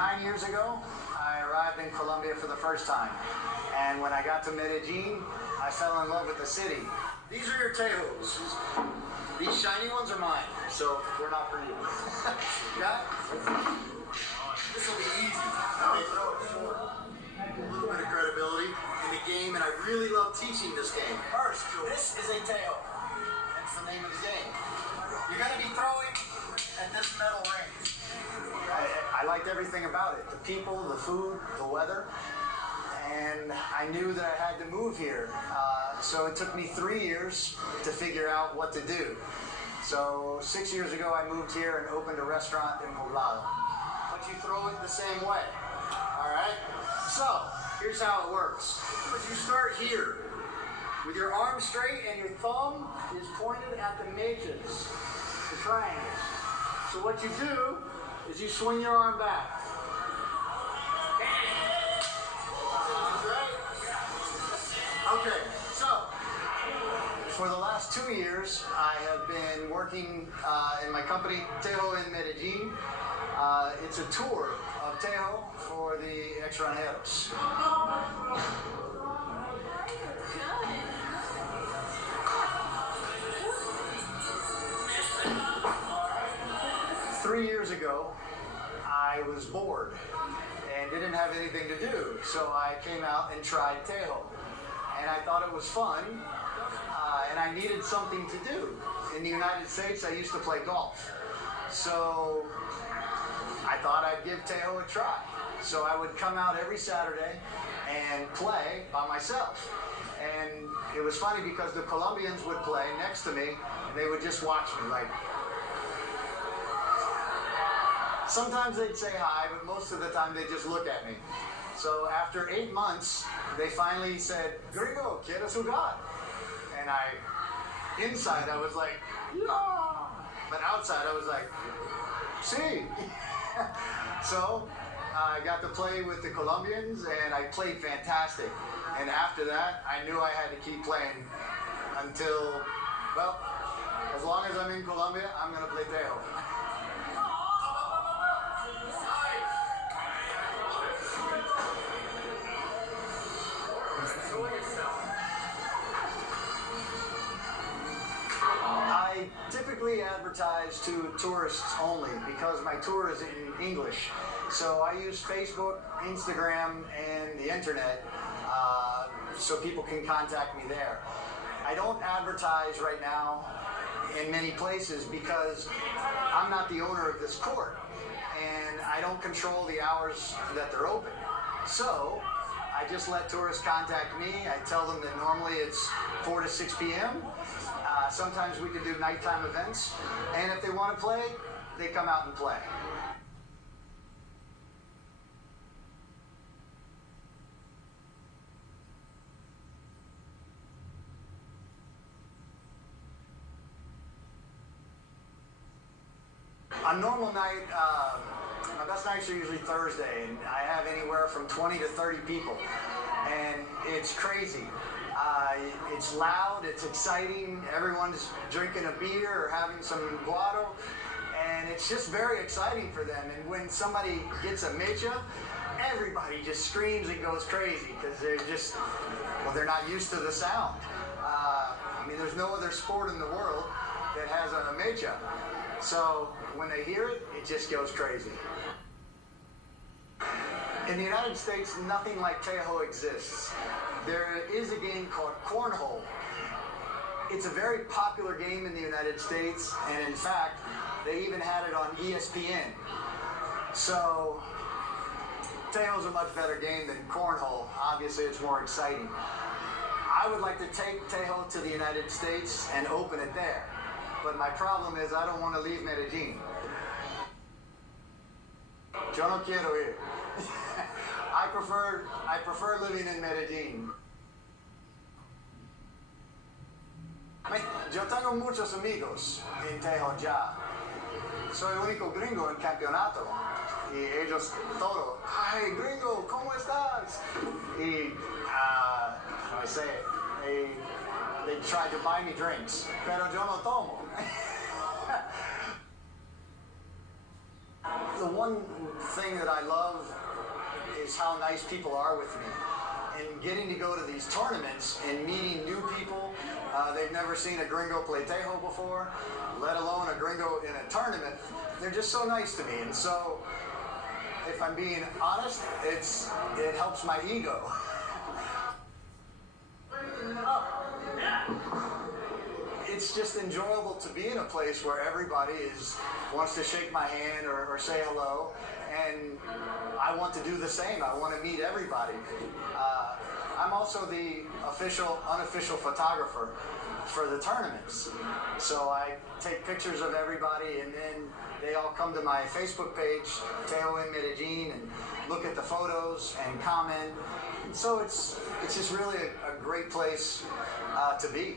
9 years ago, I arrived in Colombia for the first time. And when I got to Medellin, I fell in love with the city. These are your Tejos. These shiny ones are mine, so we're not for you. Got it? This will be easy. They throw it short. A little bit of credibility in the game, and I really love teaching this game. First, this is a Tejo. That's the name of the game. You're going to be throwing at this metal ring. I liked everything about it. The people, the food, the weather. And I knew that I had to move here. So it took me 3 years to figure out what to do. So 6 years ago, I moved here and opened a restaurant in Poblado. But you throw it the same way. All right? So here's how it works. You start here with your arm straight and your thumb is pointed at the mechas, the triangles. So what you do is you swing your arm back. Okay, so for the last 2 years, I have been working in my company, Tejo in Medellin. It's a tour of Tejo for the extranjeros. 3 years ago, I was bored and didn't have anything to do, so I came out and tried Tejo. And I thought it was fun, and I needed something to do. In the United States, I used to play golf. So I thought I'd give Tejo a try. So I would come out every Saturday and play by myself. And it was funny because the Colombians would play next to me, and they would just watch me like. Sometimes they'd say hi, but most of the time they'd just look at me. So after 8 months, they finally said, "Gringo, ¿quieres jugar?" And inside I was like, "Yeah." But outside I was like, "Sí." So I got to play with the Colombians and I played fantastic. And after that, I knew I had to keep playing until, well, as long as I'm in Colombia, I'm going to play Tejo. I typically advertise to tourists only because my tour is in English. So I use Facebook, Instagram, and the internet so people can contact me there. I don't advertise right now in many places because I'm not the owner of this court and I don't control the hours that they're open. So I just let tourists contact me. I tell them that normally it's 4 to 6 p.m. Sometimes we can do nighttime events. And if they want to play, they come out and play. A normal night, my best nights are usually Thursday, and I have anywhere from 20 to 30 people. And it's crazy. It's loud, it's exciting, everyone's drinking a beer or having some guaro, and it's just very exciting for them. And when somebody gets a mecha, everybody just screams and goes crazy because they're not used to the sound. I mean, there's no other sport in the world that has a mecha. So when they hear it, it just goes crazy. In the United States, nothing like Tejo exists. There is a game called cornhole. It's a very popular game in the United States, and in fact, they even had it on ESPN. So, Tejo's a much better game than cornhole. Obviously, it's more exciting. I would like to take Tejo to the United States and open it there. But my problem is I don't want to leave Medellin. Yo no quiero ir. I prefer living in Medellin. Yo tengo muchos amigos en Tejo ya. Soy el único gringo en campeonato. Y ellos todos, "Ay, gringo, ¿cómo estás?" Y, how do I say it? They tried to buy me drinks, pero yo no tomo. The one thing that I love is how nice people are with me. And getting to go to these tournaments and meeting new people. They've never seen a gringo play Tejo before, let alone a gringo in a tournament. They're just so nice to me. And so, if I'm being honest, it helps my ego. It's just enjoyable to be in a place where everybody wants to shake my hand or say hello, and I want to do the same. I want to meet everybody. I'm also the unofficial photographer for the tournaments. So I take pictures of everybody, and then they all come to my Facebook page, Tejo in Medellin, and look at the photos and comment. And so it's just really a great place to be.